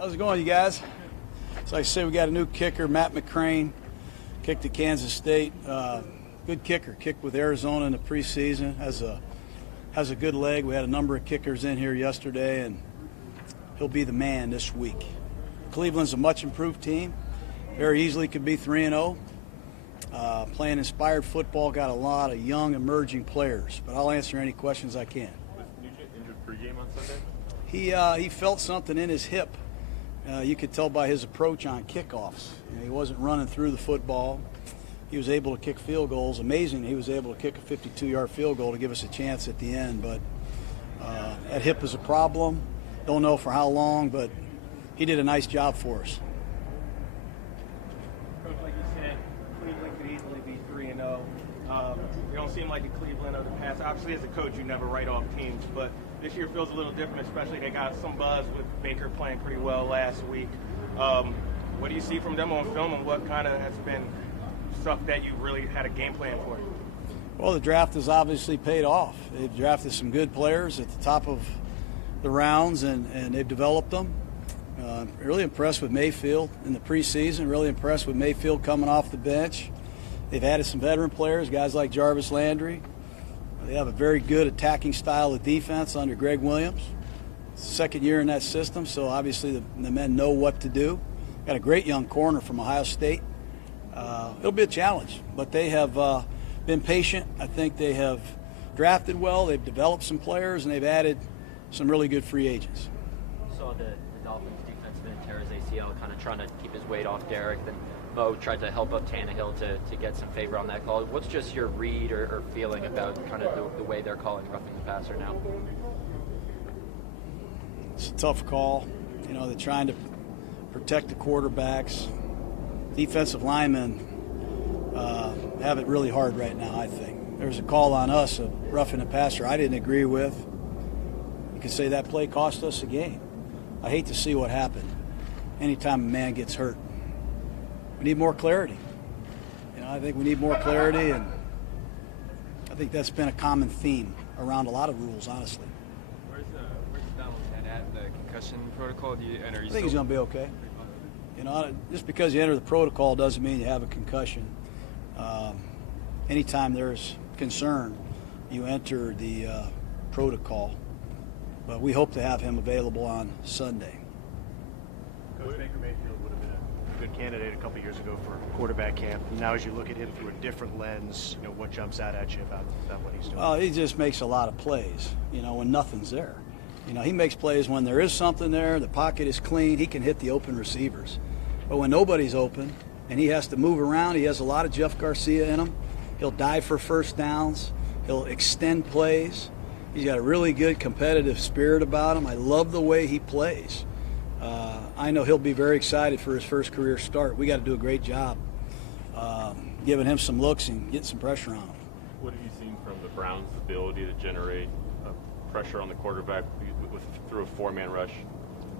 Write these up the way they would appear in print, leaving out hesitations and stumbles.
How's it going, you guys? So like I said, we got a new kicker, Matt McCrane, kicked at Kansas State. Good kicker, kicked with Arizona in the preseason. Has a good leg. We had a number of kickers in here yesterday, and he'll be the man this week. Cleveland's a much improved team. Very easily could be 3-0. Playing inspired football, got a lot of young emerging players. But I'll answer any questions I can. Was Nugent injured pregame on Sunday? He felt something in his hip. You could tell by his approach on kickoffs. He wasn't running through the football. He was able to kick field goals. Amazing, he was able to kick a 52-yard field goal to give us a chance at the end. But that hip is a problem. Don't know for how long, but he did a nice job for us. Coach, like you said, Cleveland could easily be 3-0. You don't seem like the Cleveland of the past. Obviously, as a coach, you never write off teams, but this year feels a little different, especially they got some buzz with Baker playing pretty well last week. What do you see from them on film, and what kind of has been stuff that you really had a game plan for? Well, the draft has obviously paid off. They've drafted some good players at the top of the rounds, and they've developed them. Really impressed with Mayfield in the preseason, really impressed with Mayfield coming off the bench. They've added some veteran players, guys like Jarvis Landry. They have a very good attacking style of defense under Greg Williams. Second year in that system, so obviously the men know what to do. Got a great young corner from Ohio State. It'll be a challenge, but they have been patient. I think they have drafted well. They've developed some players, and they've added some really good free agents. Saw the Dolphins defensive end tear his ACL, kind of trying to keep his weight off Derek. Then Mo tried to help up Tannehill to get some favor on that call. What's just your read or feeling about kind of the way they're calling roughing the passer now? It's a tough call. You know, they're trying to protect the quarterbacks. Defensive linemen have it really hard right now, I think. There's a call on us of roughing the passer I didn't agree with. You could say that play cost us a game. I hate to see what happened anytime a man gets hurt. We need more clarity. You know, I think we need more clarity, and I think that's been a common theme around a lot of rules, honestly. Where's Donald at the concussion protocol? I think he's going to be okay. You know, just because you enter the protocol doesn't mean you have a concussion. Anytime there's concern, you enter the protocol. But we hope to have him available on Sunday. Coach Baker Mayfield would have been a good candidate a couple years ago for quarterback camp. Now, as you look at him through a different lens, you know, what jumps out at you about what he's doing? Well, he just makes a lot of plays, you know, when nothing's there. You know, he makes plays when there is something there, the pocket is clean, he can hit the open receivers. But when nobody's open and he has to move around, he has a lot of Jeff Garcia in him. He'll dive for first downs. He'll extend plays. He's got a really good competitive spirit about him. I love the way he plays. I know he'll be very excited for his first career start. We got to do a great job giving him some looks and getting some pressure on him. What have you seen from the Browns' ability to generate pressure on the quarterback through a four-man rush?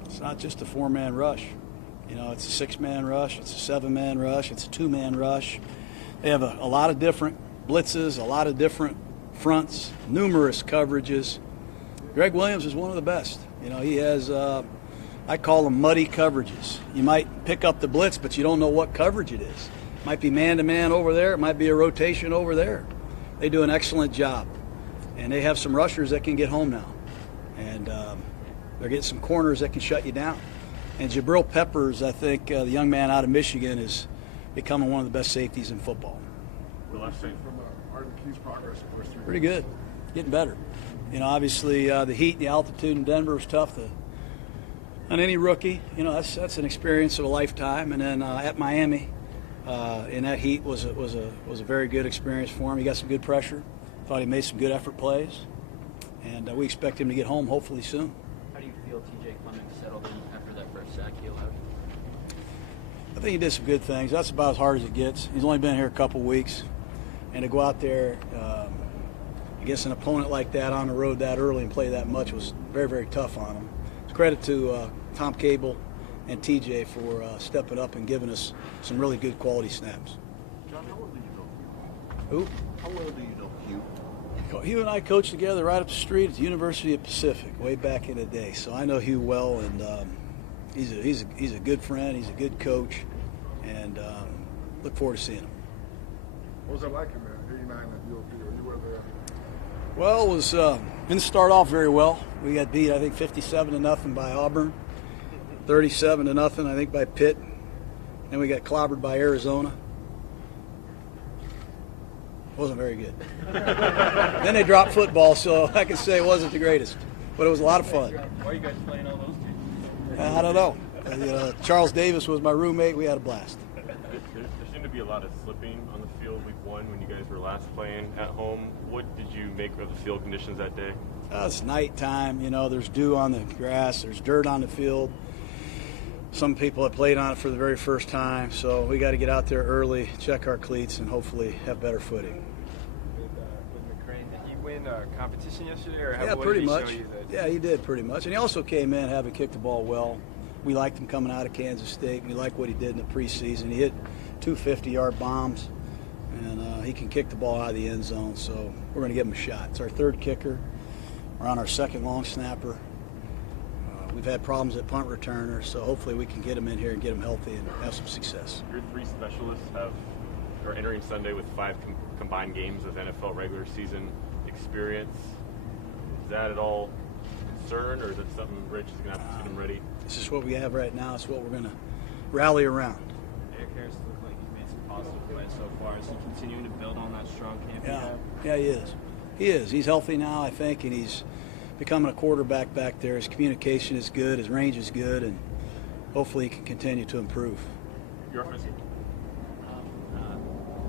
It's not just a four-man rush. You know, it's a six-man rush, it's a seven-man rush, it's a two-man rush. They have a lot of different blitzes, a lot of different fronts, numerous coverages. Greg Williams is one of the best. You know, he has, I call them muddy coverages. You might pick up the blitz, but you don't know what coverage it is. It might be man-to-man over there. It might be a rotation over there. They do an excellent job. And they have some rushers that can get home now. And they're getting some corners that can shut you down. And Jabril Peppers, I think, the young man out of Michigan, is becoming one of the best safeties in football. Well, I've seen from Arden Q's progress, of course. Pretty good. Getting better. You know, obviously the heat and the altitude in Denver is tough on any rookie. You know, that's an experience of a lifetime. And then at Miami, in that heat was a very good experience for him. He got some good pressure. Thought he made some good effort plays. And we expect him to get home hopefully soon. How do you feel TJ Clemmings settled in after that first sack he allowed? I think he did some good things. That's about as hard as it gets. He's only been here a couple weeks. And to go out there against an opponent like that on the road that early and play that much was very, very tough on him. It's credit to Tom Cable and TJ for stepping up and giving us some really good quality snaps. Jon, how well do you know Hugh? Who? How well do you know Hugh? Hugh and I coached together right up the street at the University of Pacific way back in the day. So I know Hugh well, and He's a good friend. He's a good coach, and look forward to seeing him. What was it like, man? 89 at UOP, you were there. Well, it was didn't start off very well. We got beat, I think, 57-0 by Auburn, 37-0, I think, by Pitt. Then we got clobbered by Arizona. Wasn't very good. Then they dropped football, so I can say it wasn't the greatest, but it was a lot of fun. Why are you guys playing all those games? I don't know. Charles Davis was my roommate. We had a blast. There seemed to be a lot of slipping on the field week 1 when you guys were last playing at home. What did you make of the field conditions that day? It's nighttime. There's dew on the grass. There's dirt on the field. Some people have played on it for the very first time, so we got to get out there early, check our cleats, and hopefully have better footing. With McCrane, did he win a competition yesterday, or Yeah, what pretty did he much. show you that? Yeah, he did pretty much. And he also came in having kicked the ball well. We liked him coming out of Kansas State. We like what he did in the preseason. He hit 2 50-yard bombs, and he can kick the ball out of the end zone, so we're going to give him a shot. It's our third kicker. We're on our second long snapper. We've had problems at punt returner, so hopefully we can get him in here and get him healthy and have some success. Your 3 specialists are entering Sunday with 5 combined games of NFL regular season experience. Is that at all concern, or is it something Rich is going to have to get them ready? This is what we have right now. It's what we're going to rally around. Derek Carr looked like he's made some positive plays so far. Is he continuing to build on that strong camp he had? Yeah, he is. He is. He's healthy now, I think, and he's becoming a quarterback back there. His communication is good, his range is good, and hopefully he can continue to improve. Your offense.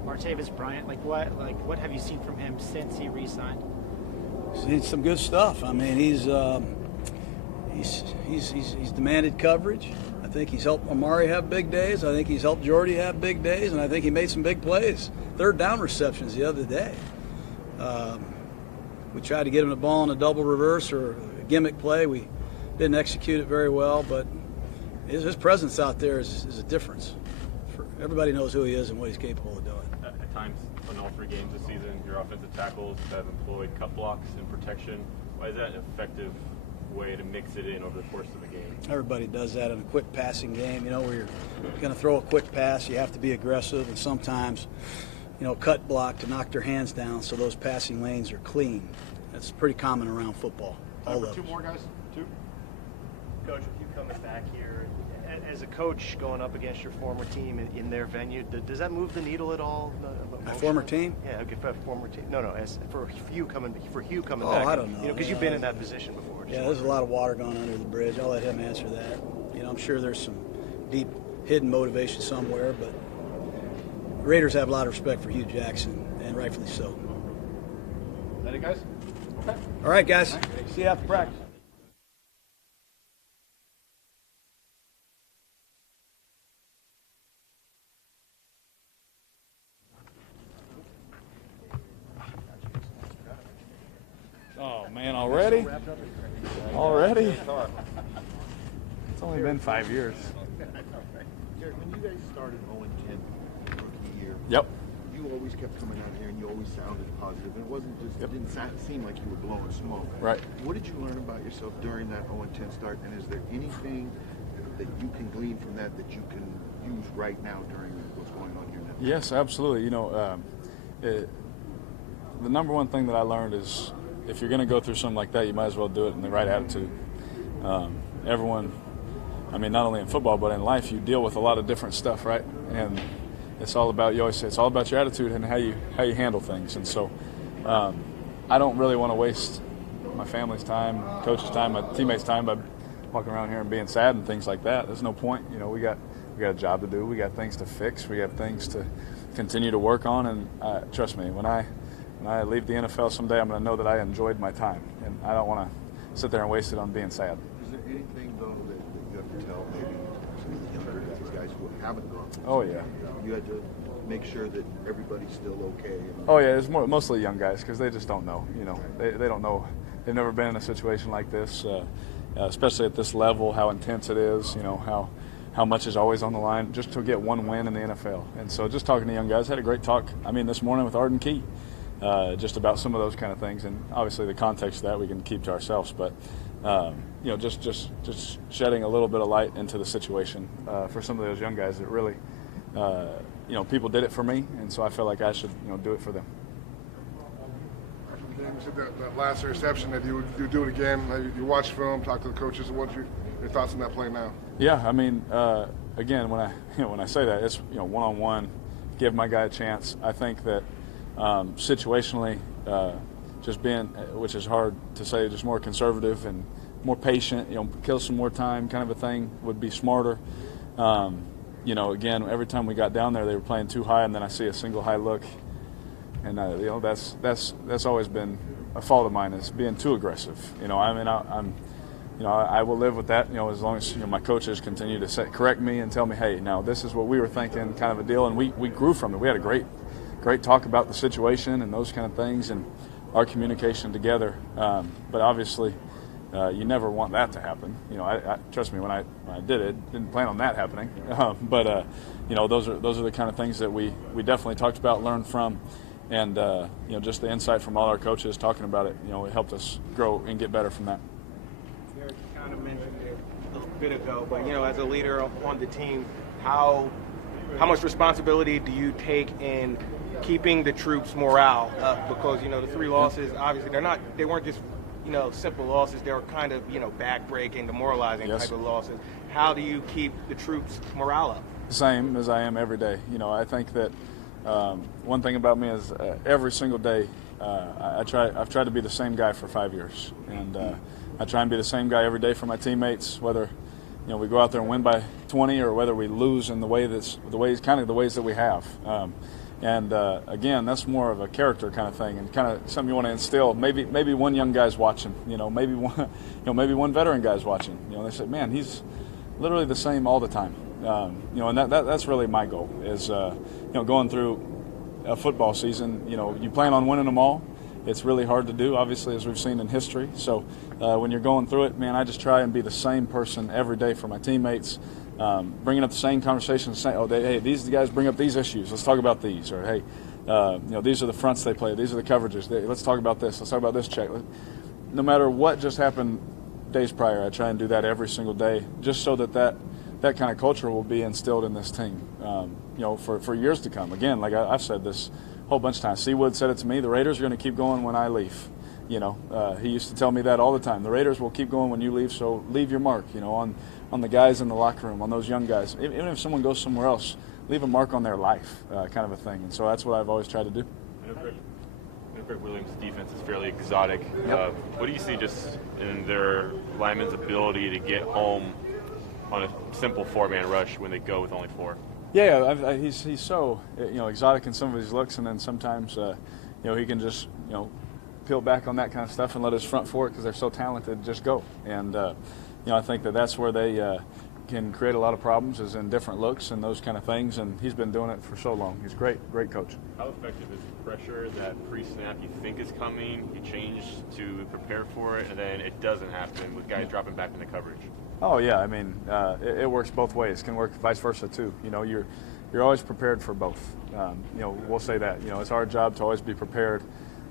Martavis Bryant, what have you seen from him since he re-signed? Seen some good stuff. I mean, he's demanded coverage. I think he's helped Amari have big days. I think he's helped Jordy have big days, and I think he made some big plays. 3rd down receptions the other day. We tried to get him the ball in a double reverse or a gimmick play. We didn't execute it very well, but his presence out there is a difference. Everybody knows who he is and what he's capable of doing. At times, in all 3 games this season, your offensive tackles have employed cut blocks and protection. Why is that an effective way to mix it in over the course of the game? Everybody does that in a quick passing game. Where you're going to throw a quick pass, you have to be aggressive, and sometimes cut block to knock their hands down so those passing lanes are clean. That's pretty common around football. All Time for levels. 2 more guys. 2. Coach, with you coming back here, as a coach going up against your former team in their venue, does that move the needle at all? My former team? Yeah, okay, for a former team. No, as for Hugh coming back. I don't know. Because you've been in that position before. Yeah, there's a lot of water going under the bridge. I'll let him answer that. I'm sure there's some deep hidden motivation somewhere, but Raiders have a lot of respect for Hugh Jackson, and rightfully so. That it, guys? Okay. All right, guys. See you after practice. Oh, man, already? Already? It's only been 5 years. Derek, when you guys started 0-10 rookie year, Yep. you always kept coming out here and you always sounded positive. It wasn't just, it didn't seem like you were blowing smoke. Right. What did you learn about yourself during that 0-10 start? And is there anything that you can glean from that you can use right now during what's going on here now? Yes, absolutely. The number one thing that I learned is if you're going to go through something like that, you might as well do it in the right attitude. Everyone, not only in football, but in life, you deal with a lot of different stuff, right? And it's all about, you always say, it's all about your attitude and how you handle things. And so I don't really want to waste my family's time, coach's time, my teammates' time by walking around here and being sad and things like that. There's no point. We got a job to do. We got things to fix. We got things to continue to work on. And trust me, when I leave the NFL someday, I'm going to know that I enjoyed my time. And I don't want to sit there and waste it on being sad. Is there anything, though, that you have to tell maybe some of the younger guys who haven't gone through? Oh, yeah. You had to make sure that everybody's still okay. Oh, yeah, it's mostly young guys because they just don't know. They don't know. They've never been in a situation like this, especially at this level, how intense it is, how much is always on the line just to get one win in the NFL. And so just talking to young guys, had a great talk, this morning with Arden Key, just about some of those kind of things. And obviously the context of that we can keep to ourselves. But just shedding a little bit of light into the situation for some of those young guys that really, people did it for me, and so I feel like I should, do it for them. You said that last interception that you do it again. You watch film, talk to the coaches. What's your thoughts on that play now? Yeah, I mean, again, when I say that, it's one-on-one, give my guy a chance. I think that situationally, just being, which is hard to say, just more conservative and more patient, kill some more time, kind of a thing, would be smarter. Again, every time we got down there, they were playing too high, and then I see a single high look. And that's always been a fault of mine, is being too aggressive. I will live with that. As long as my coaches continue to correct me and tell me, hey, now this is what we were thinking, kind of a deal. And we grew from it. We had a great talk about the situation and those kind of things, and our communication together. But obviously, you never want that to happen. I trust me, when I did it, didn't plan on that happening. But those are the kind of things that we definitely talked about, learned from. And, just the insight from all our coaches talking about it, it helped us grow and get better from that. Derek, you kind of mentioned it a bit ago, but, as a leader on the team, how much responsibility do you take in keeping the troops' morale up? Because, the 3 losses, obviously, they weren't just, simple losses. They were kind of, back-breaking, demoralizing type of losses. How do you keep the troops' morale up? The same as I am every day. I think that one thing about me is every single day I've tried to be the same guy for 5 years, and I try and be the same guy every day for my teammates, whether we go out there and win by 20 or whether we lose in the ways that we have. Again, that's more of a character kind of thing, and kind of something you want to instill. Maybe one young guy's watching, maybe one veteran guy's watching. They say, man, he's literally the same all the time. And that's really my goal is, going through a football season, you plan on winning them all. It's really hard to do, obviously, as we've seen in history. So when you're going through it, man, I just try and be the same person every day for my teammates, bringing up the same conversations, saying, hey, these guys bring up these issues. Let's talk about these. Or, hey, these are the fronts they play. These are the coverages. Let's talk about this. Let's talk about this check. No matter what just happened days prior, I try and do that every single day, just so that kind of culture will be instilled in this team, for years to come. Again, like I've said this a whole bunch of times. Seawood said it to me, the Raiders are going to keep going when I leave. He used to tell me that all the time. The Raiders will keep going when you leave, so leave your mark, on the guys in the locker room, on those young guys. Even if someone goes somewhere else, leave a mark on their life, kind of a thing. And so that's what I've always tried to do. Greg Williams' defense is fairly exotic. Yep. What do you see just in their linemen's ability to get home on a simple 4-man rush when they go with only 4? Yeah, he's so exotic in some of his looks, and then sometimes he can just peel back on that kind of stuff and let his front four, because they're so talented, just go. And I think that's where they can create a lot of problems, is in different looks and those kind of things. And he's been doing it for so long. He's great coach. How effective is pressure that pre-snap you think is coming? You change to prepare for it, and then it doesn't happen with guys dropping back into coverage. Oh yeah, I mean it works both ways. It can work vice versa too. You're always prepared for both. We'll say that. It's our job to always be prepared.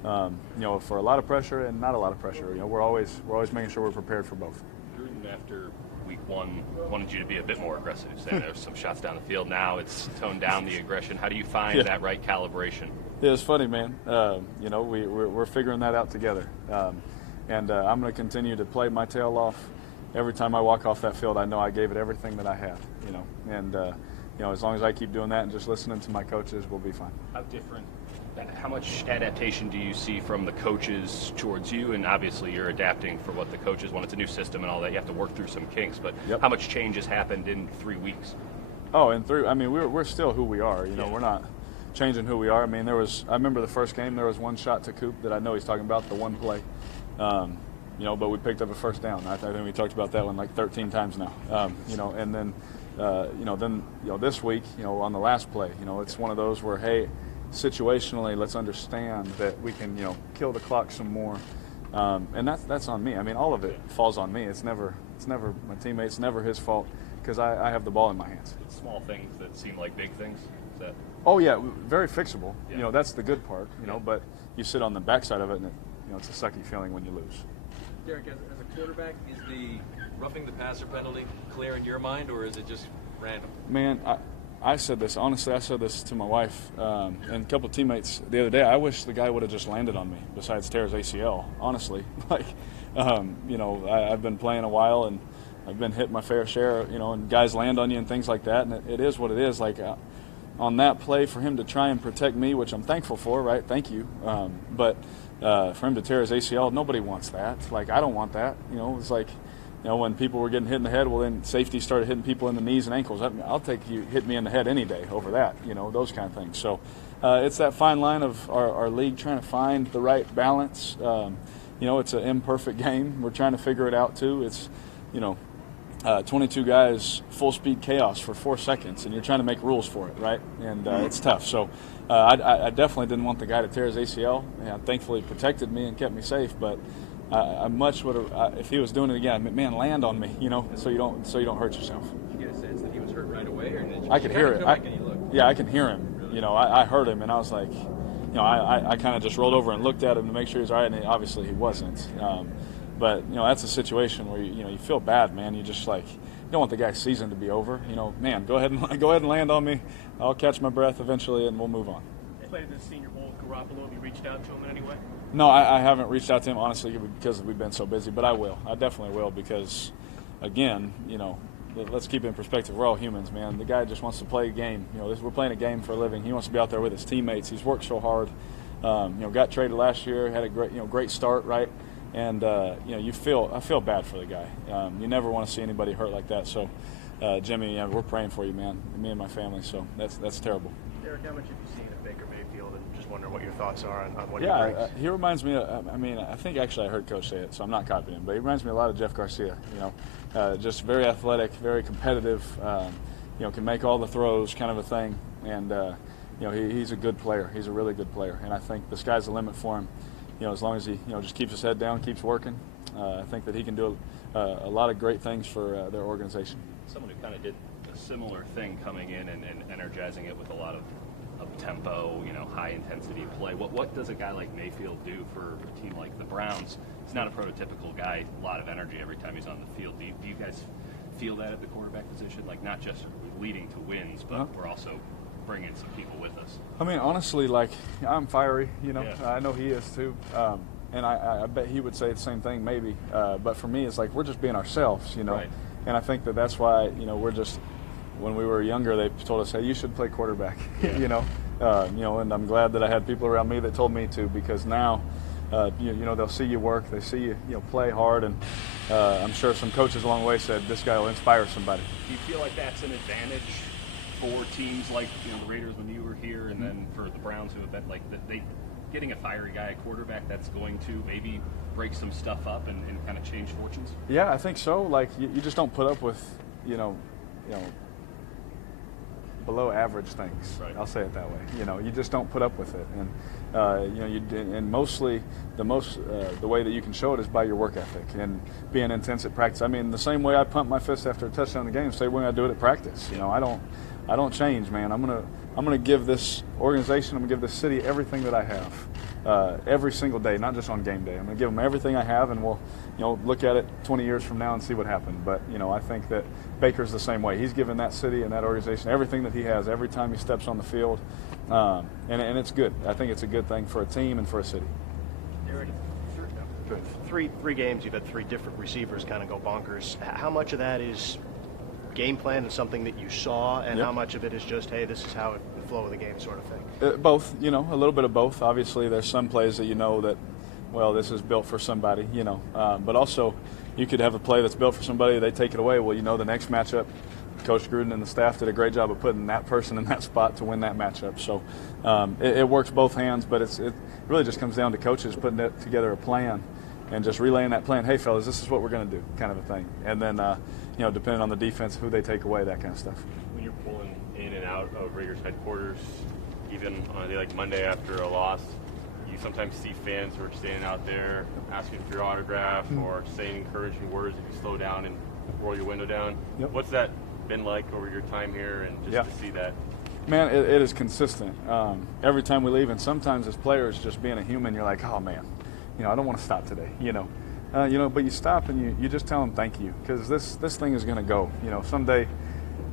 For a lot of pressure and not a lot of pressure. We're always making sure we're prepared for both. Gruden, after week 1, wanted you to be a bit more aggressive. Saying there's some shots down the field. Now it's toned down the aggression. How do you find that right calibration? Yeah, it's funny, man. We're figuring that out together. And I'm going to continue to play my tail off. Every time I walk off that field, I know I gave it everything that I had, and as long as I keep doing that and just listening to my coaches, we'll be fine. How much adaptation do you see from the coaches towards you? And obviously you're adapting for what the coaches want. It's a new system and all that. You have to work through some kinks, but How much change has happened in 3 weeks? Oh, we're still who we are. We're not changing who we are. I remember the first game, there was one shot to Coop that I know he's talking about, the one play. But we picked up a first down. I think we talked about that one like 13 times now. And then, this week, on the last play, it's one of those where, hey, situationally, let's understand that we can, kill the clock some more. And that's on me. All of it falls on me. It's never my teammates, never his fault, because I have the ball in my hands. It's small things that seem like big things. Is that? Oh yeah, very fixable. Yeah. That's the good part. But you sit on the backside of it, and it's a sucky feeling when you lose. Derek, as a quarterback, is the roughing the passer penalty clear in your mind, or is it just random? Man, I said this, honestly, I said this to my wife and a couple of teammates the other day. I wish the guy would have just landed on me besides tear his ACL, honestly. I've been playing a while and I've been hit my fair share, and guys land on you and things like that, and it is what it is. On that play, for him to try and protect me, which I'm thankful for, right? Thank you. But for him to tear his ACL, nobody wants that. I don't want that. It's like, when people were getting hit in the head, well, then safety started hitting people in the knees and ankles. I'll take you hit me in the head any day over that, those kind of things. So it's that fine line of our league trying to find the right balance. It's an imperfect game. We're trying to figure it out, too. It's, 22 guys, full speed chaos for 4 seconds, and you're trying to make rules for it, right? And it's tough. So I definitely didn't want the guy to tear his ACL. Thankfully, he protected me and kept me safe. But I much would have, if he was doing it again, man, land on me, so you don't hurt yourself. Did you get a sense that he was hurt right away, or did you? I could hear it. I can hear him. Really? I heard him, and I was like, I kind of just rolled over and looked at him to make sure he's all right, and obviously he wasn't. But that's a situation where you feel bad, man. You just you don't want the guy's season to be over. Man, go ahead and land on me. I'll catch my breath eventually, and we'll move on. Played the Senior Bowl with Garoppolo. Have you reached out to him in any way? No, I haven't reached out to him honestly because we've been so busy. But I will. I definitely will because, again, let's keep it in perspective. We're all humans, man. The guy just wants to play a game. We're playing a game for a living. He wants to be out there with his teammates. He's worked so hard. Got traded last year. Had a great start, right? And I feel bad for the guy. You never want to see anybody hurt like that. So, Jimmy, we're praying for you, man. Me and my family. So that's terrible. Derek, how much have you seen of Baker Mayfield, and just wondering what your thoughts are on what he brings? He reminds me. I think actually I heard Coach say it, so I'm not copying him. But he reminds me a lot of Jeff Garcia. Just very athletic, very competitive. Can make all the throws, kind of a thing. And he's a good player. He's a really good player. And I think the sky's the limit for him. As long as he, just keeps his head down, keeps working, I think that he can do a lot of great things for their organization. Someone who kind of did a similar thing coming in and energizing it with a lot of tempo, high-intensity play. What does a guy like Mayfield do for a team like the Browns? He's not a prototypical guy, a lot of energy every time he's on the field. Do you guys feel that at the quarterback position? Not just leading to wins, but we're also bringing some people with us. Honestly, I'm fiery, Yeah. I know he is too. And I bet he would say the same thing maybe. But for me, it's we're just being ourselves, Right. And I think that's why, we're just, when we were younger, they told us, hey, you should play quarterback, Yeah. And I'm glad that I had people around me that told me to, because now, they'll see you work, they see you, play hard, and I'm sure some coaches along the way said, this guy will inspire somebody. Do you feel like that's an advantage for teams like the Raiders when you were here, and then for the Browns who have been getting a fiery guy at quarterback that's going to maybe break some stuff up and kind of change fortunes? Yeah, I think so. You just don't put up with below average things. Right. I'll say it that way. You just don't put up with it, and mostly the way that you can show it is by your work ethic and being intense at practice. The same way I pump my fist after a touchdown in the game, same way I do it at practice. I don't change, man. I'm gonna give this organization, I'm gonna give this city everything that I have every single day, not just on game day. I'm gonna give them everything I have, and we'll look at it 20 years from now and see what happened. But I think that Baker's the same way. He's given that city and that organization everything that he has every time he steps on the field, and it's good. I think it's a good thing for a team and for a city. Derek, three games, you've had three different receivers kind of go bonkers. How much of that is game plan and something that you saw, and how much of it is just, hey, this is how the flow of the game sort of thing? Both, a little bit of both. Obviously, there's some plays that that, well, this is built for somebody, but also you could have a play that's built for somebody, they take it away. Well, the next matchup, Coach Gruden and the staff did a great job of putting that person in that spot to win that matchup. So it works both hands, but it really just comes down to coaches putting together a plan and just relaying that plan. Hey, fellas, this is what we're going to do, kind of a thing. And then, depending on the defense, who they take away, that kind of stuff. When you're pulling in and out of Raiders headquarters, even on a day like Monday after a loss, you sometimes see fans who are standing out there asking for your autograph or saying encouraging words if you slow down and roll your window down. Yep. What's that been like over your time here, and just to see that? Man, it is consistent. Every time we leave, and sometimes as players, just being a human, you're like, oh, man, I don't want to stop today, you know, but you stop and you just tell them thank you, because this thing is going to go. You know, someday,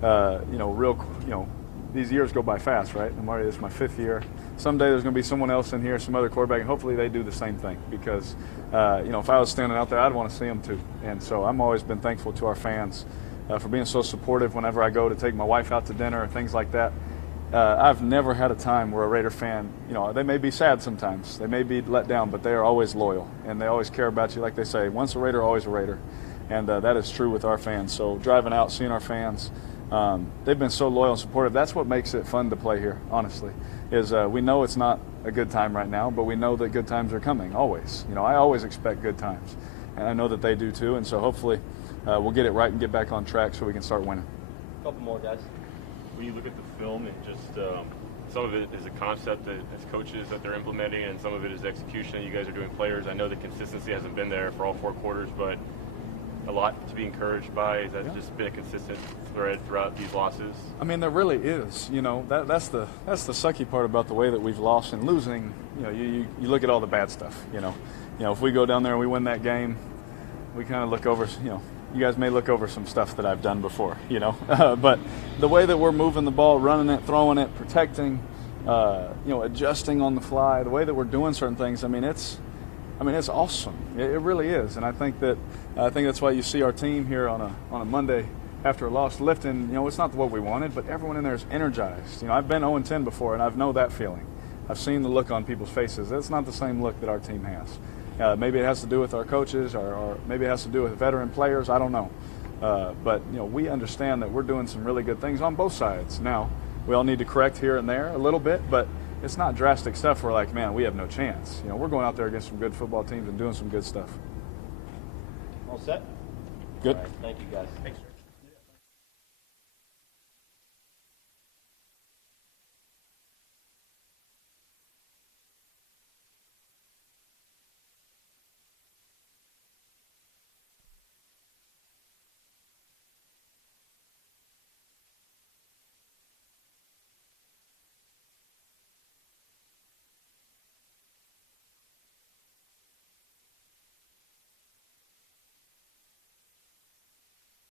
you know, these years go by fast, right? I'm already, this is my 5th year. Someday there's going to be someone else in here, some other quarterback, and hopefully they do the same thing, because, you know, if I was standing out there, I'd want to see them too. And so I've always been thankful to our fans for being so supportive whenever I go to take my wife out to dinner or things like that. I've never had a time where a Raider fan, you know, they may be sad sometimes, they may be let down, but they are always loyal, and they always care about you. Like they say, once a Raider, always a Raider. And that is true with our fans. So driving out, seeing our fans, they've been so loyal and supportive. That's what makes it fun to play here, honestly, is we know it's not a good time right now, but we know that good times are coming, always. You know, I always expect good times, and I know that they do too, and so hopefully we'll get it right and get back on track so we can start winning. A couple more, guys. When you look at the film and just some of it is a concept that as coaches that they're implementing, and some of it is execution. You guys are doing players. I know the consistency hasn't been there for all 4 quarters, but a lot to be encouraged by. Has that just been a consistent thread throughout these losses? I mean, there really is. You know, that's the sucky part about the way that we've lost and losing. You know, you look at all the bad stuff. You know, if we go down there and we win that game, we kind of look over. You know, you guys may look over some stuff that I've done before. You know, but the way that we're moving the ball, running it, throwing it, protecting, you know, adjusting on the fly, the way that we're doing certain things. I mean, it's awesome. It really is, and I think that's why you see our team here on a Monday after a loss lifting. You know, it's not what we wanted, but everyone in there is energized. You know, I've been 0-10 before, and I know that feeling. I've seen the look on people's faces. It's not the same look that our team has. Maybe it has to do with our coaches, or maybe it has to do with veteran players. I don't know, but you know, we understand that we're doing some really good things on both sides. Now, we all need to correct here and there a little bit, but it's not drastic stuff. We're like, man, we have no chance. You know, we're going out there against some good football teams and doing some good stuff. All set? Good. All right, thank you, guys. Thanks.